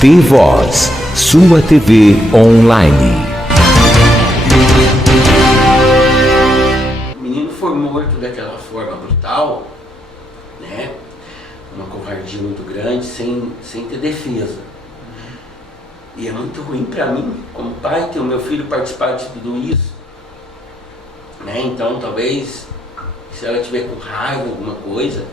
T-Voz, sua TV online. O menino foi morto daquela forma brutal, né? Uma covardia muito grande, sem ter defesa. E é muito ruim para mim, como pai, ter o meu filho participar de tudo isso, né? Então, talvez, se ela tiver com raiva, alguma coisa,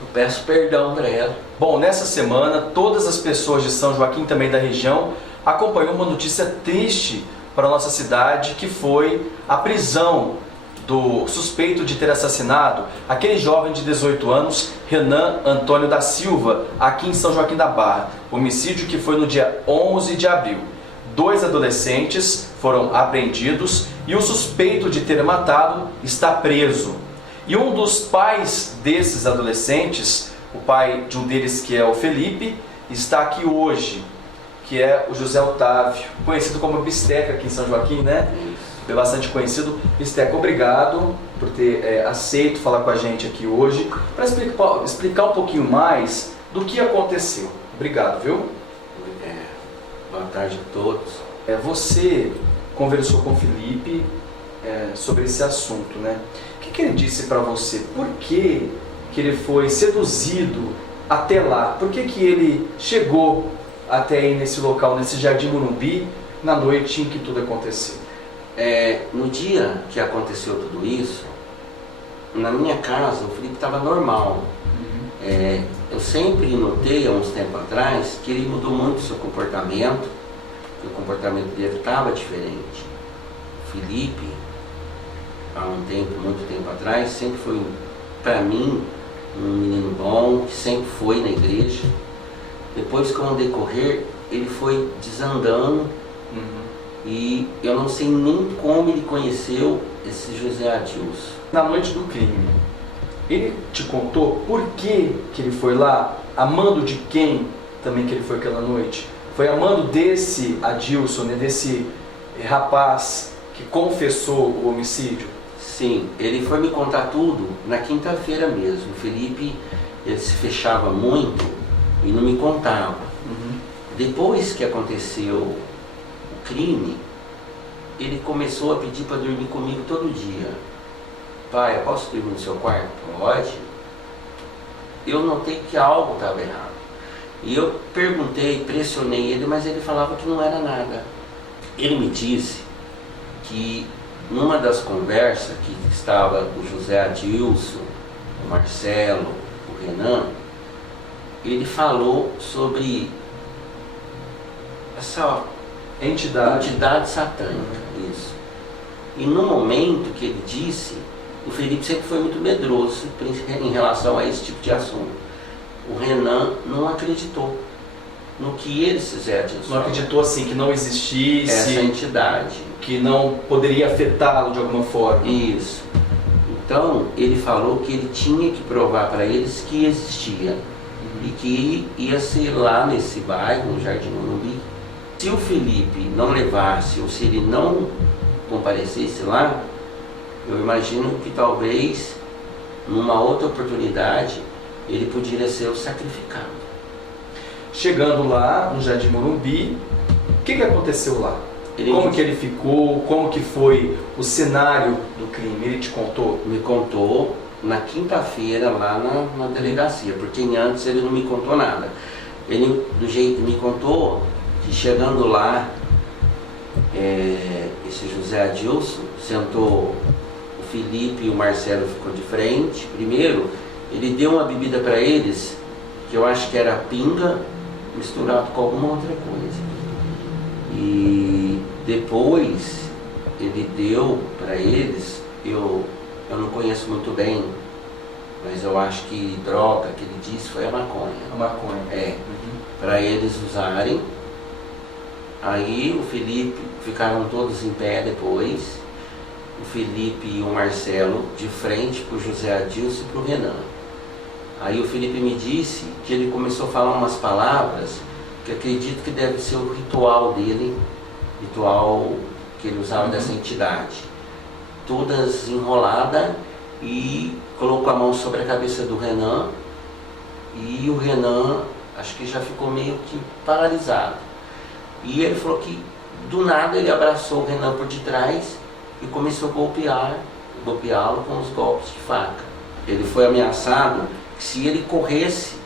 eu peço perdão para ela. Bom, nessa semana, todas as pessoas de São Joaquim, também da região, acompanhou uma notícia triste para a nossa cidade, que foi a prisão do suspeito de ter assassinado aquele jovem de 18 anos, Renan Antônio da Silva, aqui em São Joaquim da Barra. Homicídio que foi no dia 11 de abril. 2 adolescentes foram apreendidos e o suspeito de ter matado está preso. E um dos pais desses adolescentes, o pai de um deles, que é o Felipe, está aqui hoje, que é o José Otávio, conhecido como Bisteca aqui em São Joaquim, né? É bastante conhecido. Bisteca, obrigado por ter aceito falar com a gente aqui hoje, para explicar um pouquinho mais do que aconteceu. Obrigado, viu? Boa tarde a todos. Você conversou com o Felipe sobre esse assunto, né? O que ele disse para você? Por que ele foi seduzido até lá? Por que ele chegou até aí nesse local, nesse Jardim Morumbi, na noite em que tudo aconteceu? No dia que aconteceu tudo isso, na minha casa, o Felipe estava normal. Eu sempre notei, há uns tempos atrás, que ele mudou muito o seu comportamento, que o comportamento dele estava diferente. O Felipe, há muito tempo atrás, sempre foi, para mim, um menino bom, que sempre foi na igreja. Depois, com o decorrer, ele foi desandando, e eu não sei nem como ele conheceu esse José Adilson. Na noite do crime, ele te contou por que ele foi lá? Amando de quem também que ele foi aquela noite? Foi amando desse Adilson, né? Desse rapaz que confessou o homicídio? Sim, ele foi me contar tudo na quinta-feira mesmo. O Felipe, ele se fechava muito e não me contava. Depois que aconteceu o crime, ele começou a pedir para dormir comigo todo dia. Pai, eu posso dormir no seu quarto? Pode. Eu notei que algo estava errado. E eu perguntei, pressionei ele, mas ele falava que não era nada. Ele me disse que numa das conversas que estava o José Adilson, o Marcelo, o Renan, ele falou sobre essa entidade satânica. Isso. E no momento que ele disse, o Felipe sempre foi muito medroso em relação a esse tipo de assunto. O Renan não acreditou no que eles fizeram. Não acreditou assim, que não existisse essa entidade, que não poderia afetá-lo de alguma forma. Isso. Então ele falou que ele tinha que provar para eles que existia e que ia ser lá nesse bairro, no Jardim Morumbi. Se o Felipe não levasse ou se ele não comparecesse lá, eu imagino que talvez numa outra oportunidade ele poderia ser o sacrificado. Chegando lá no Jardim Morumbi, o que aconteceu lá? Como que ele ficou? Como que foi o cenário do crime? Ele te contou? Me contou na quinta-feira lá na delegacia, porque antes ele não me contou nada. Ele, do jeito que me contou, que chegando lá, esse José Adilson sentou, o Felipe e o Marcelo ficou de frente. Primeiro, ele deu uma bebida para eles, que eu acho que era pinga, misturado com alguma outra coisa. E depois ele deu para eles, eu não conheço muito bem, mas eu acho que droga que ele disse foi a maconha. A maconha. Para eles usarem. Aí o Felipe, ficaram todos em pé depois, o Felipe e o Marcelo de frente para o José Adilson e para o Renan. Aí o Felipe me disse que ele começou a falar umas palavras que acredito que deve ser o ritual dele, ritual que ele usava dessa entidade. Todas enroladas, e colocou a mão sobre a cabeça do Renan, e o Renan acho que já ficou meio que paralisado. E ele falou que do nada ele abraçou o Renan por detrás e começou a golpeá-lo com os golpes de faca. Ele foi ameaçado que se ele corresse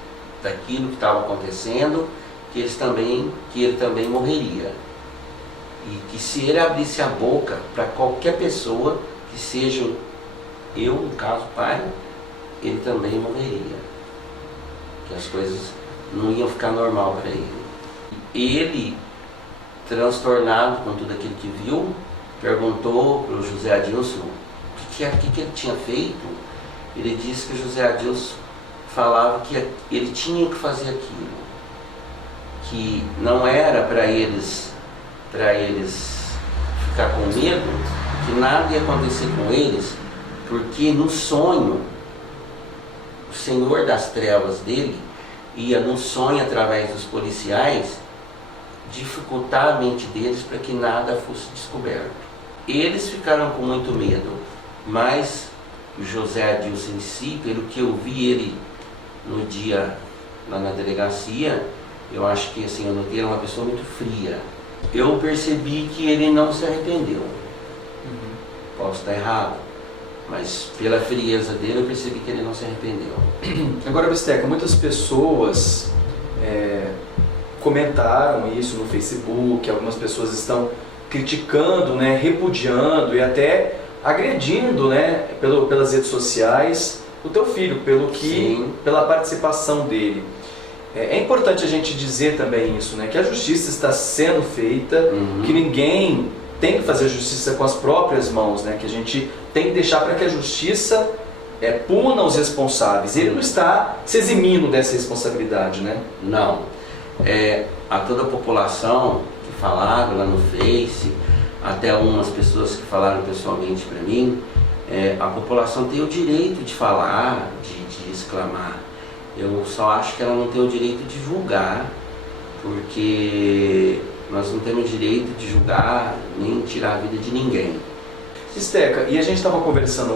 daquilo que estava acontecendo, que ele também morreria. E que se ele abrisse a boca para qualquer pessoa, que seja eu, no caso pai, ele também morreria. Que as coisas não iam ficar normal para ele. Ele, transtornado com tudo aquilo que viu, perguntou para o José Adilson o que ele tinha feito. Ele disse que o José Adilson falava que ele tinha que fazer aquilo, que não era para eles ficar com medo, que nada ia acontecer com eles, porque no sonho, o Senhor das Trevas dele ia no sonho através dos policiais dificultar a mente deles para que nada fosse descoberto. Eles ficaram com muito medo, mas o José Adilson em si, pelo que eu vi ele no dia lá na delegacia, eu acho que assim, eu notei ele uma pessoa muito fria. Eu percebi que ele não se arrependeu. Posso estar errado, mas pela frieza dele eu percebi que ele não se arrependeu. Agora, Bisteca, muitas pessoas comentaram isso no Facebook, algumas pessoas estão criticando, né, repudiando e até agredindo, né, pelas redes sociais o teu filho, pela participação dele. É importante a gente dizer também isso, né, que a justiça está sendo feita, que ninguém tem que fazer justiça com as próprias mãos, né, que a gente tem que deixar para que a justiça puna os responsáveis. Ele não está se eximindo dessa responsabilidade, né? Não. A toda a população que falaram lá no Face, até algumas pessoas que falaram pessoalmente para mim, a população tem o direito de falar, de exclamar. Eu só acho que ela não tem o direito de julgar, porque nós não temos direito de julgar nem tirar a vida de ninguém. Bisteca, e a gente estava conversando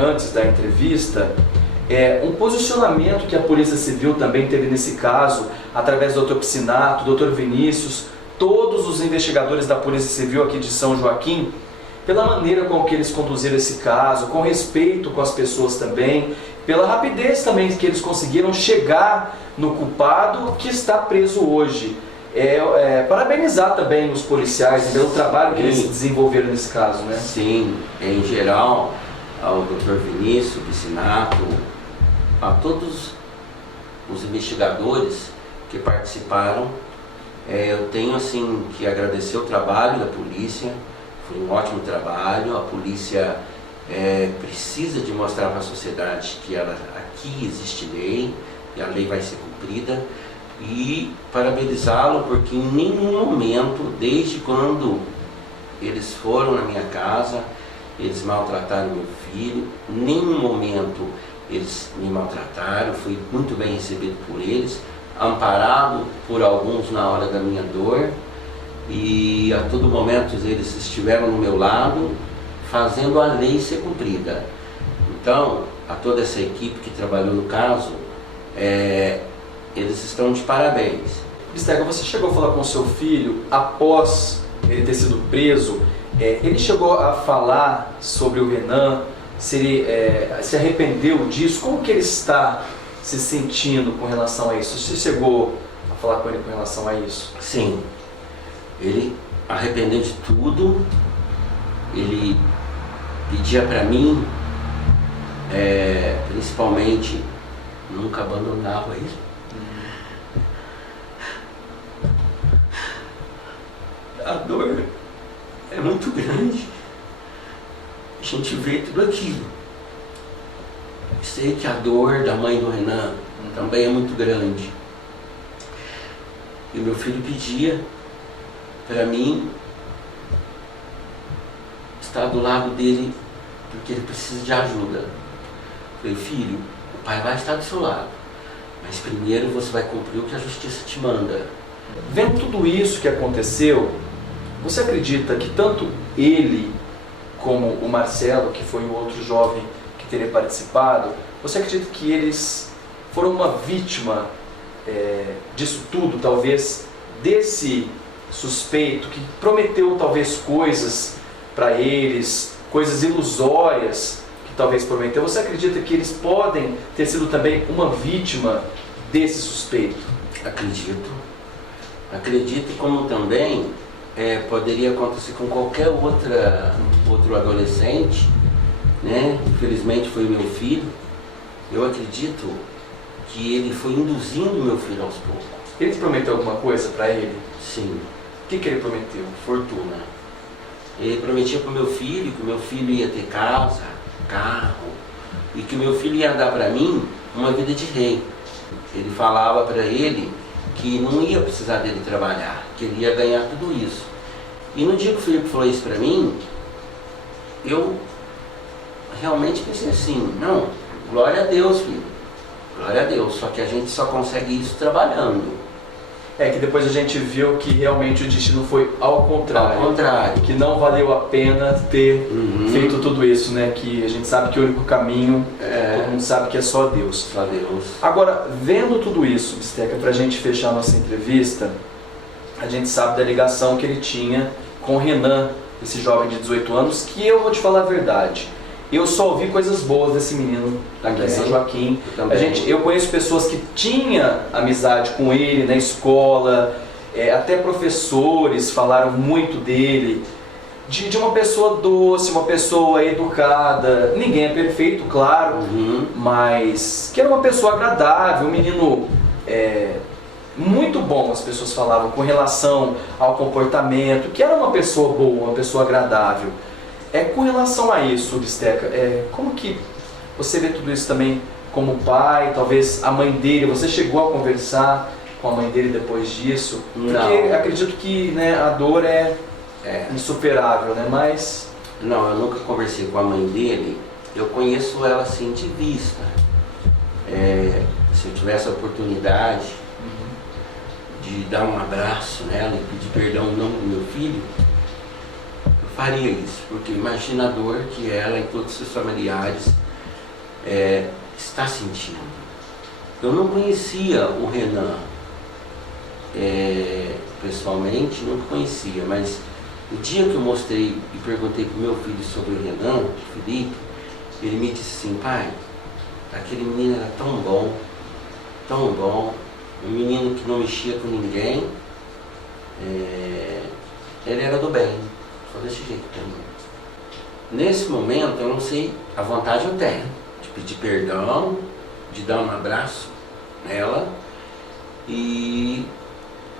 antes da entrevista, um posicionamento que a Polícia Civil também teve nesse caso, através do Dr. Piscinato, Dr. Vinícius, todos os investigadores da Polícia Civil aqui de São Joaquim, pela maneira com que eles conduziram esse caso, com respeito com as pessoas também, pela rapidez também que eles conseguiram chegar no culpado que está preso hoje. Parabenizar também os policiais pelo trabalho que eles desenvolveram nesse caso, né? Sim, em geral, ao Dr. Vinícius, Piscinato, a todos os investigadores que participaram, eu tenho assim que agradecer o trabalho da polícia. Foi um ótimo trabalho. A polícia precisa de mostrar para a sociedade que aqui existe lei e a lei vai ser cumprida. E parabenizá-lo porque em nenhum momento, desde quando eles foram na minha casa, eles maltrataram meu filho, em nenhum momento eles me maltrataram, fui muito bem recebido por eles, amparado por alguns na hora da minha dor, e a todo momento eles estiveram no meu lado, fazendo a lei ser cumprida. Então, a toda essa equipe que trabalhou no caso, eles estão de parabéns. Bisteca, você chegou a falar com o seu filho após ele ter sido preso? Ele chegou a falar sobre o Renan? Se ele se arrependeu disso? Como que ele está se sentindo com relação a isso? Você chegou a falar com ele com relação a isso? Sim. Ele arrependeu de tudo. Ele pedia para mim, principalmente, nunca abandonava ele. A dor é muito grande. A gente vê tudo aquilo. Sei que a dor da mãe do Renan também é muito grande. E meu filho pedia para mim estar do lado dele porque ele precisa de ajuda. Eu falei, filho, o pai vai estar do seu lado, mas primeiro você vai cumprir o que a justiça te manda. Vendo tudo isso que aconteceu, você acredita que tanto ele como o Marcelo, que foi o outro jovem que teria participado, você acredita que eles foram uma vítima disso tudo, talvez desse suspeito que prometeu talvez coisas para eles, coisas ilusórias que talvez prometeu, você acredita que eles podem ter sido também uma vítima desse suspeito? Acredito. Acredito, como também poderia acontecer com qualquer outro adolescente, né? Infelizmente foi o meu filho. Eu acredito que ele foi induzindo meu filho aos poucos. Ele prometeu alguma coisa para ele? Sim. O que ele prometeu? Fortuna. Ele prometia para o meu filho que o meu filho ia ter casa, carro, e que o meu filho ia dar para mim uma vida de rei. Ele falava para ele que não ia precisar dele trabalhar, que ele ia ganhar tudo isso. E no dia que o Felipe falou isso para mim, eu realmente pensei assim, não, glória a Deus, filho, glória a Deus, só que a gente só consegue isso trabalhando. Que depois a gente viu que realmente o destino foi ao contrário. Ao contrário. Que não valeu a pena ter feito tudo isso, né? Que a gente sabe que o único caminho, todo mundo sabe que é só Deus. Só Deus. Agora, vendo tudo isso, Bisteca, para a gente fechar a nossa entrevista, a gente sabe da ligação que ele tinha com o Renan, esse jovem de 18 anos, que eu vou te falar a verdade. Eu só ouvi coisas boas desse menino aqui em São Joaquim. Eu conheço pessoas que tinham amizade com ele na escola, até professores falaram muito dele, de uma pessoa doce, uma pessoa educada. Ninguém é perfeito, claro, mas que era uma pessoa agradável, um menino muito bom, as pessoas falavam, com relação ao comportamento, que era uma pessoa boa, uma pessoa agradável. Com relação a isso, Bisteca, como que você vê tudo isso também como pai, talvez a mãe dele, você chegou a conversar com a mãe dele depois disso? Não. Porque acredito que, né, a dor é insuperável, né? Mas... Não, eu nunca conversei com a mãe dele, eu conheço ela assim de vista. Se eu tivesse a oportunidade de dar um abraço nela e pedir perdão em nome do meu filho, faria isso, porque imagina a dor que ela e todos os seus familiares está sentindo. Eu não conhecia o Renan pessoalmente, não conhecia, mas o dia que eu mostrei e perguntei para o meu filho sobre o Renan, o Felipe, ele me disse assim, pai, aquele menino era tão bom, um menino que não mexia com ninguém, ele era do bem. Desse jeito também. Nesse momento eu não sei, a vontade eu tenho de pedir perdão, de dar um abraço nela e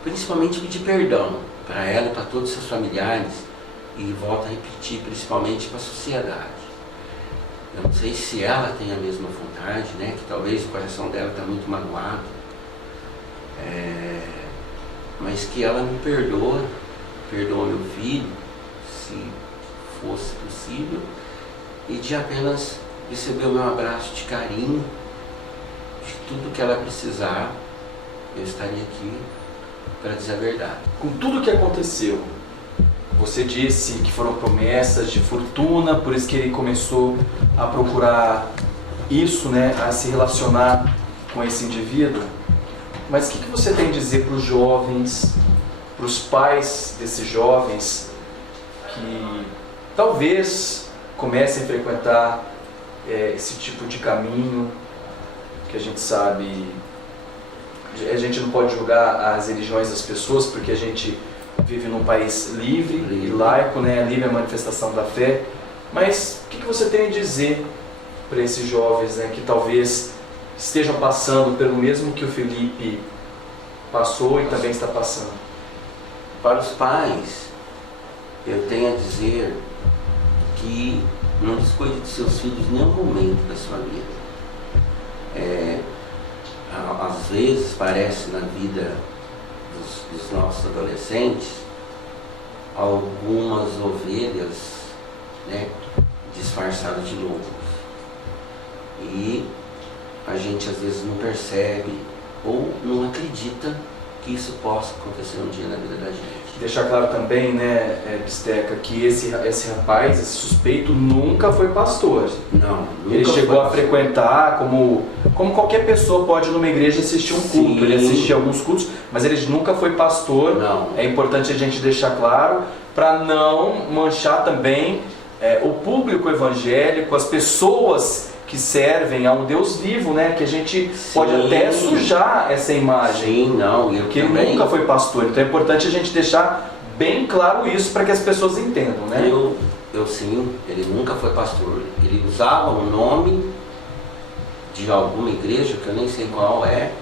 principalmente pedir perdão para ela e para todos os seus familiares e volto a repetir, principalmente para a sociedade. Eu não sei se ela tem a mesma vontade, né? Que talvez o coração dela está muito magoado, mas que ela me perdoa meu filho, se fosse possível, e de apenas receber o meu abraço de carinho, de tudo que ela precisar, eu estaria aqui para dizer a verdade. Com tudo que aconteceu, você disse que foram promessas de fortuna, por isso que ele começou a procurar isso, né, a se relacionar com esse indivíduo. Mas o que você tem a dizer para os jovens, para os pais desses jovens, que talvez comecem a frequentar esse tipo de caminho, que a gente sabe, a gente não pode julgar as religiões das pessoas, porque a gente vive num país livre e laico, né? Livre a manifestação da fé, mas o que você tem a dizer para esses jovens, né, que talvez estejam passando pelo mesmo que o Felipe passou e também está passando? Para os pais, eu tenho a dizer que não descuide de seus filhos em nenhum momento da sua vida. Às vezes parece na vida dos nossos adolescentes algumas ovelhas, né, disfarçadas de lobos. E a gente às vezes não percebe ou não acredita que isso possa acontecer um dia na vida da gente. Deixar claro também, né, Bisteca, que esse rapaz, esse suspeito, nunca foi pastor. Não, nunca Ele chegou foi a frequentar, como qualquer pessoa pode numa igreja assistir um culto. Sim. Ele assistia alguns cultos, mas ele nunca foi pastor. Não. É importante a gente deixar claro, para não manchar também o público evangélico, as pessoas que servem a um Deus vivo, né? Que a gente pode até sujar essa imagem. Sim, não, eu Porque ele também. nunca foi pastor. Então é importante a gente deixar bem claro isso para que as pessoas entendam, né? Eu sim, ele nunca foi pastor. Ele usava o nome de alguma igreja, que eu nem sei qual é,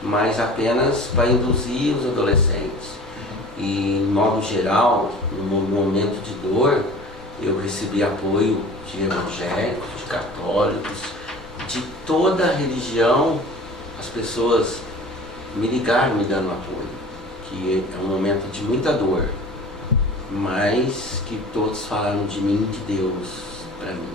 mas apenas para induzir os adolescentes. E, em modo geral, no momento de dor, eu recebi apoio de evangélicos, de católicos, de toda a religião. As pessoas me ligaram me dando apoio, que é um momento de muita dor, mas que todos falaram de mim e de Deus para mim.